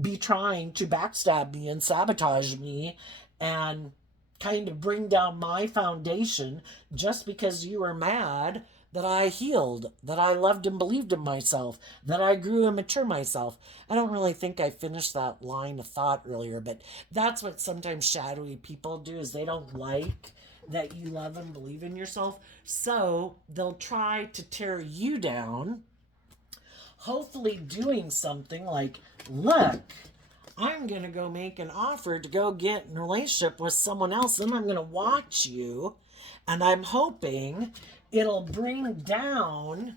be trying to backstab me and sabotage me and kind of bring down my foundation just because you were mad that I healed, that I loved and believed in myself, that I grew and matured myself. I don't really think I finished that line of thought earlier, but that's what sometimes shadowy people do, is they don't like that you love and believe in yourself. So they'll try to tear you down, hopefully doing something like, look, I'm going to go make an offer to go get in a relationship with someone else, and I'm going to watch you, and I'm hoping it'll bring down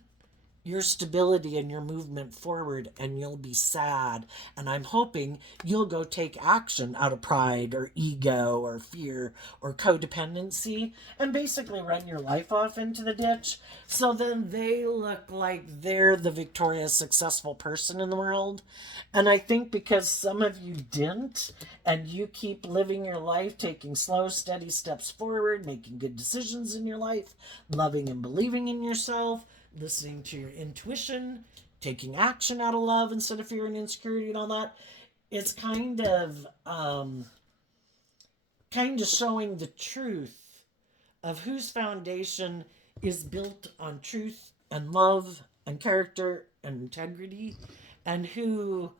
your stability and your movement forward, and you'll be sad. And I'm hoping you'll go take action out of pride or ego or fear or codependency and basically run your life off into the ditch. So then they look like they're the victorious, successful person in the world. And I think because some of you didn't, and you keep living your life, taking slow, steady steps forward, making good decisions in your life, loving and believing in yourself, listening to your intuition, taking action out of love instead of fear and insecurity and all that, it's kind of showing the truth of whose foundation is built on truth and love and character and integrity, and who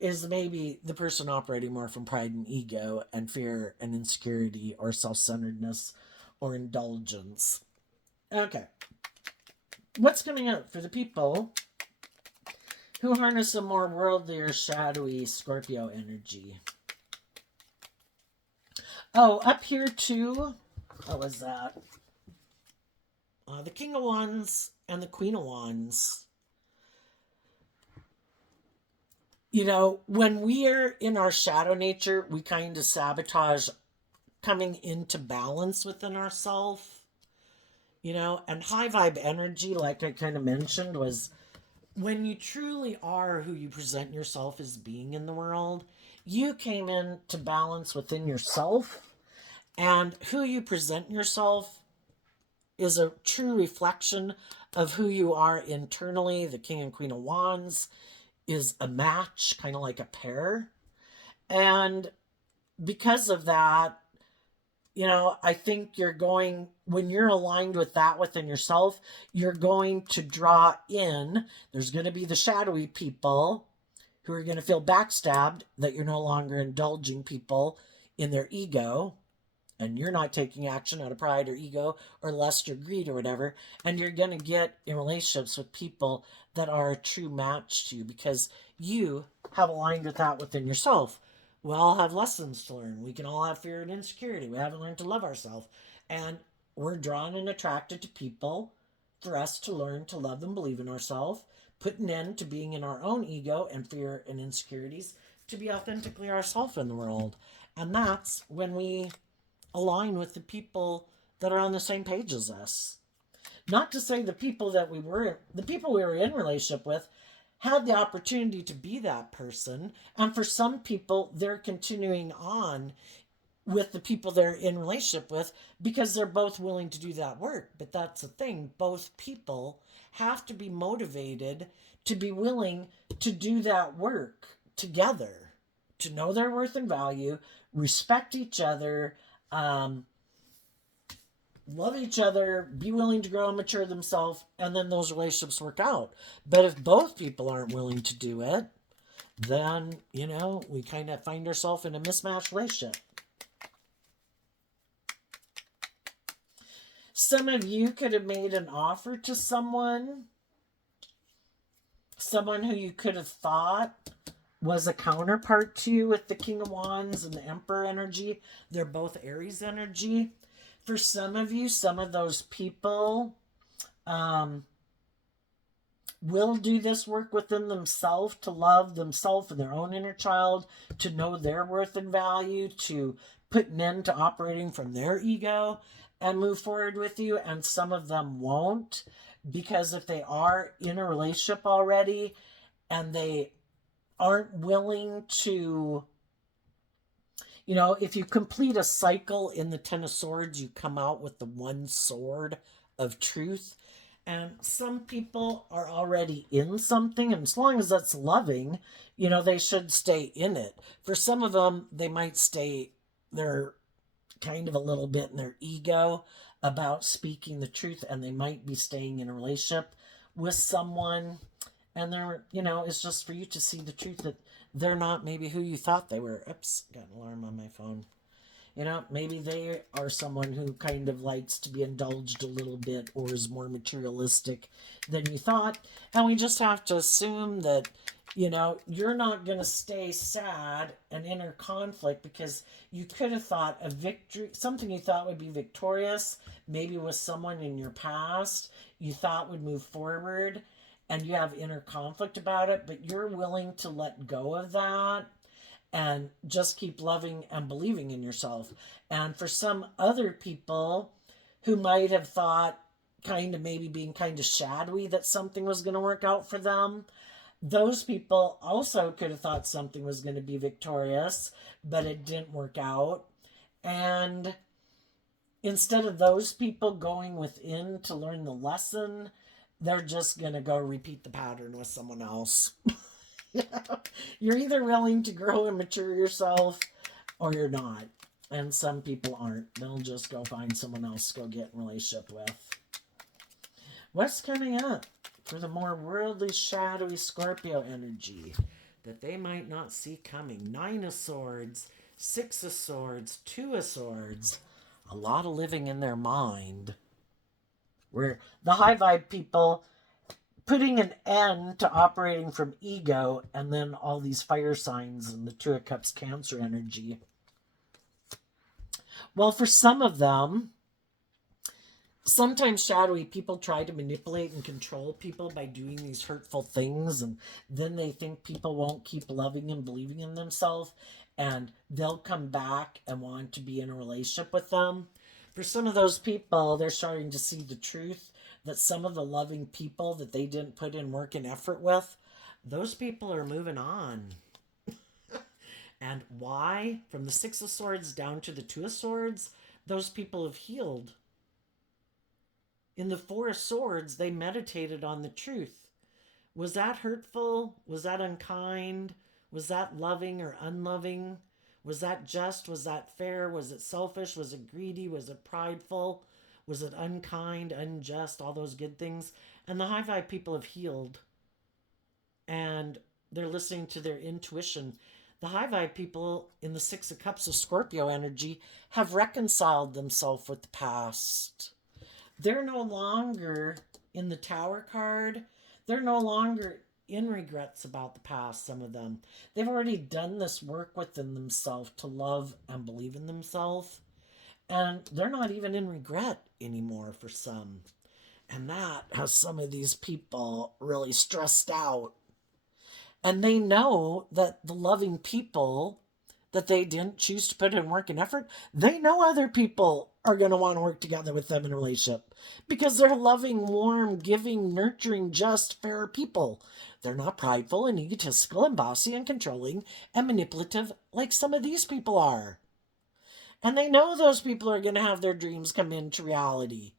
is maybe the person operating more from pride and ego and fear and insecurity or self-centeredness or indulgence. Okay. What's coming up for the people who harness a more worldly or shadowy Scorpio energy? Oh, up here too. What was that? The King of Wands and the Queen of Wands. You know, when we're in our shadow nature, we kind of sabotage coming into balance within ourselves. You know, and high vibe energy, like I kind of mentioned, was when you truly are who you present yourself as being in the world, you came into balance within yourself, and who you present yourself is a true reflection of who you are internally. The King and Queen of Wands is a match, kind of like a pair. And because of that, you know, I think you're going, when you're aligned with that within yourself, you're going to draw in, there's going to be the shadowy people who are going to feel backstabbed that you're no longer indulging people in their ego and you're not taking action out of pride or ego or lust or greed or whatever. And you're going to get in relationships with people that are a true match to you because you have aligned with that within yourself. We all have lessons to learn. We can all have fear and insecurity. We haven't learned to love ourselves. And we're drawn and attracted to people for us to learn to love and believe in ourselves, put an end to being in our own ego and fear and insecurities to be authentically ourselves in the world. And that's when we align with the people that are on the same page as us. Not to say the people we were in relationship with had the opportunity to be that person, and for some people they're continuing on with the people they're in relationship with because they're both willing to do that work. But that's the thing, both people have to be motivated to be willing to do that work together, to know their worth and value, respect each other, love each other, be willing to grow and mature themselves, and then those relationships work out. But if both people aren't willing to do it, then, you know, we kind of find ourselves in a mismatched relationship. Some of you could have made an offer to someone who you could have thought was a counterpart to you with the King of Wands and the Emperor energy. They're both Aries energy. For some of you, some of those people will do this work within themselves to love themselves and their own inner child, to know their worth and value, to put an end to operating from their ego and move forward with you. And some of them won't, because if they are in a relationship already and they aren't willing to, you know, if you complete a cycle in the Ten of Swords, you come out with the one sword of truth. And some people are already in something, and as long as that's loving, you know, they should stay in it. For some of them, they might stay, they're kind of a little bit in their ego about speaking the truth, and they might be staying in a relationship with someone, and they're, you know, it's just for you to see the truth that they're not maybe who you thought they were. Oops, got an alarm on my phone. You know, maybe they are someone who kind of likes to be indulged a little bit or is more materialistic than you thought. And we just have to assume that, you know, you're not going to stay sad and inner conflict because you could have thought a victory, something you thought would be victorious, maybe with someone in your past you thought would move forward, and you have inner conflict about it, but you're willing to let go of that and just keep loving and believing in yourself. And for some other people who might have thought, kind of maybe being kind of shadowy, that something was going to work out for them, those people also could have thought something was going to be victorious, but it didn't work out. And instead of those people going within to learn the lesson, they're just going to go repeat the pattern with someone else. You're either willing to grow and mature yourself or you're not. And some people aren't. They'll just go find someone else to go get in a relationship with. What's coming up for the more worldly, shadowy Scorpio energy? that they might not see coming. 9 of Swords, 6 of Swords, 2 of Swords. A lot of living in their mind. Where the high vibe people putting an end to operating from ego, and then all these fire signs and the Two of Cups Cancer energy. Well, for some of them, sometimes shadowy people try to manipulate and control people by doing these hurtful things, and then they think people won't keep loving and believing in themselves, and they'll come back and want to be in a relationship with them. For some of those people, they're starting to see the truth that some of the loving people that they didn't put in work and effort with, those people are moving on. And why? From the 6 of Swords down to the 2 of Swords, those people have healed. In the 4 of Swords, they meditated on the truth. Was that hurtful? Was that unkind? Was that loving or unloving? Was that just? Was that fair? Was it selfish? Was it greedy? Was it prideful? Was it unkind, unjust, all those good things? And the high vibe people have healed. And they're listening to their intuition. The high vibe people in the 6 of Cups of Scorpio energy have reconciled themselves with the past. They're no longer in the Tower card. They're no longer in regrets about the past, some of them. They've already done this work within themselves to love and believe in themselves. And they're not even in regret anymore for some. And that has some of these people really stressed out. And they know that the loving people that they didn't choose to put in work and effort, they know other people are going to want to work together with them in a relationship because they're loving, warm, giving, nurturing, just, fair people. They're not prideful and egotistical and bossy and controlling and manipulative like some of these people are. And they know those people are going to have their dreams come into reality.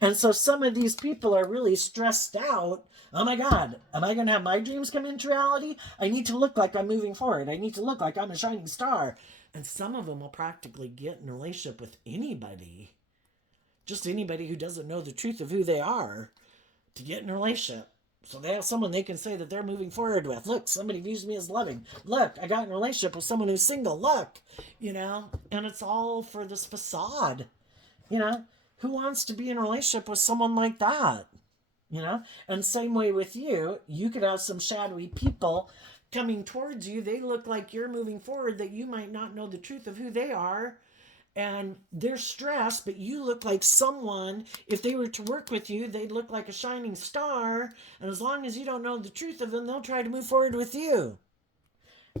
And so some of these people are really stressed out. Oh my God, am I going to have my dreams come into reality? I need to look like I'm moving forward. I need to look like I'm a shining star. And some of them will practically get in a relationship with anybody. Just anybody who doesn't know the truth of who they are to get in a relationship. So they have someone they can say that they're moving forward with. Look, somebody views me as loving. Look, I got in a relationship with someone who's single. Look, and it's all for this facade, Who wants to be in a relationship with someone like that? And same way with you, you could have some shadowy people coming towards you. They look like you're moving forward, that you might not know the truth of who they are. And they're stressed, but you look like someone, if they were to work with you, they'd look like a shining star. And as long as you don't know the truth of them, they'll try to move forward with you.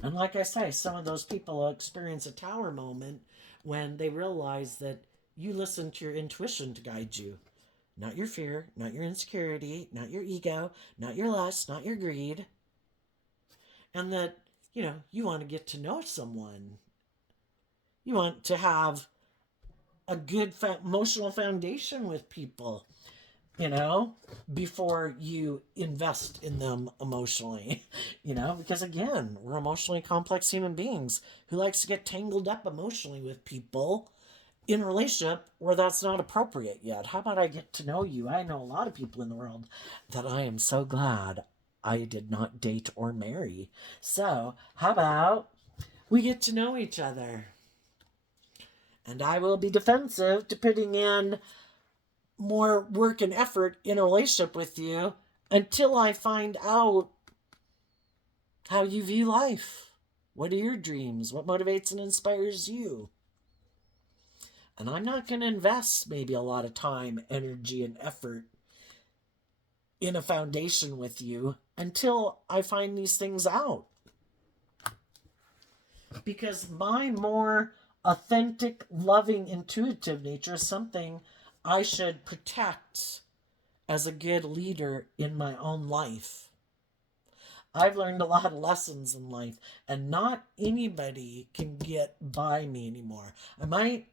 And like I say, some of those people will experience a tower moment when they realize that you listen to your intuition to guide you. Not your fear, not your insecurity, not your ego, not your lust, not your greed. And that, you want to get to know someone. You want to have a good emotional foundation with people, before you invest in them emotionally, because again, we're emotionally complex human beings who likes to get tangled up emotionally with people in a relationship where that's not appropriate yet. How about I get to know you? I know a lot of people in the world that I am so glad I did not date or marry. So how about we get to know each other? And I will be defensive to putting in more work and effort in a relationship with you until I find out how you view life. What are your dreams? What motivates and inspires you? And I'm not going to invest maybe a lot of time, energy, and effort in a foundation with you until I find these things out. Because my more authentic, loving, intuitive nature is something I should protect as a good leader in my own life. I've learned a lot of lessons in life, and not anybody can get by me anymore. I might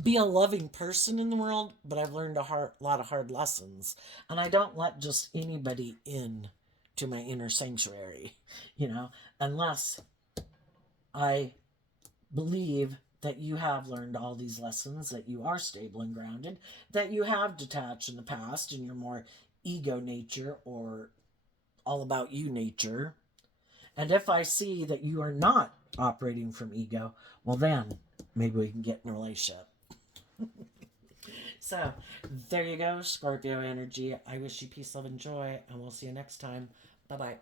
be a loving person in the world, but I've learned a lot of hard lessons. And I don't let just anybody in to my inner sanctuary, unless I believe that you have learned all these lessons, that you are stable and grounded, that you have detached in the past in your more ego nature or all about you nature, And if I see that you are not operating from ego, well, then maybe we can get in a relationship. So, there you go, Scorpio energy. I wish you peace, love, and joy, and we'll see you next time. Bye bye.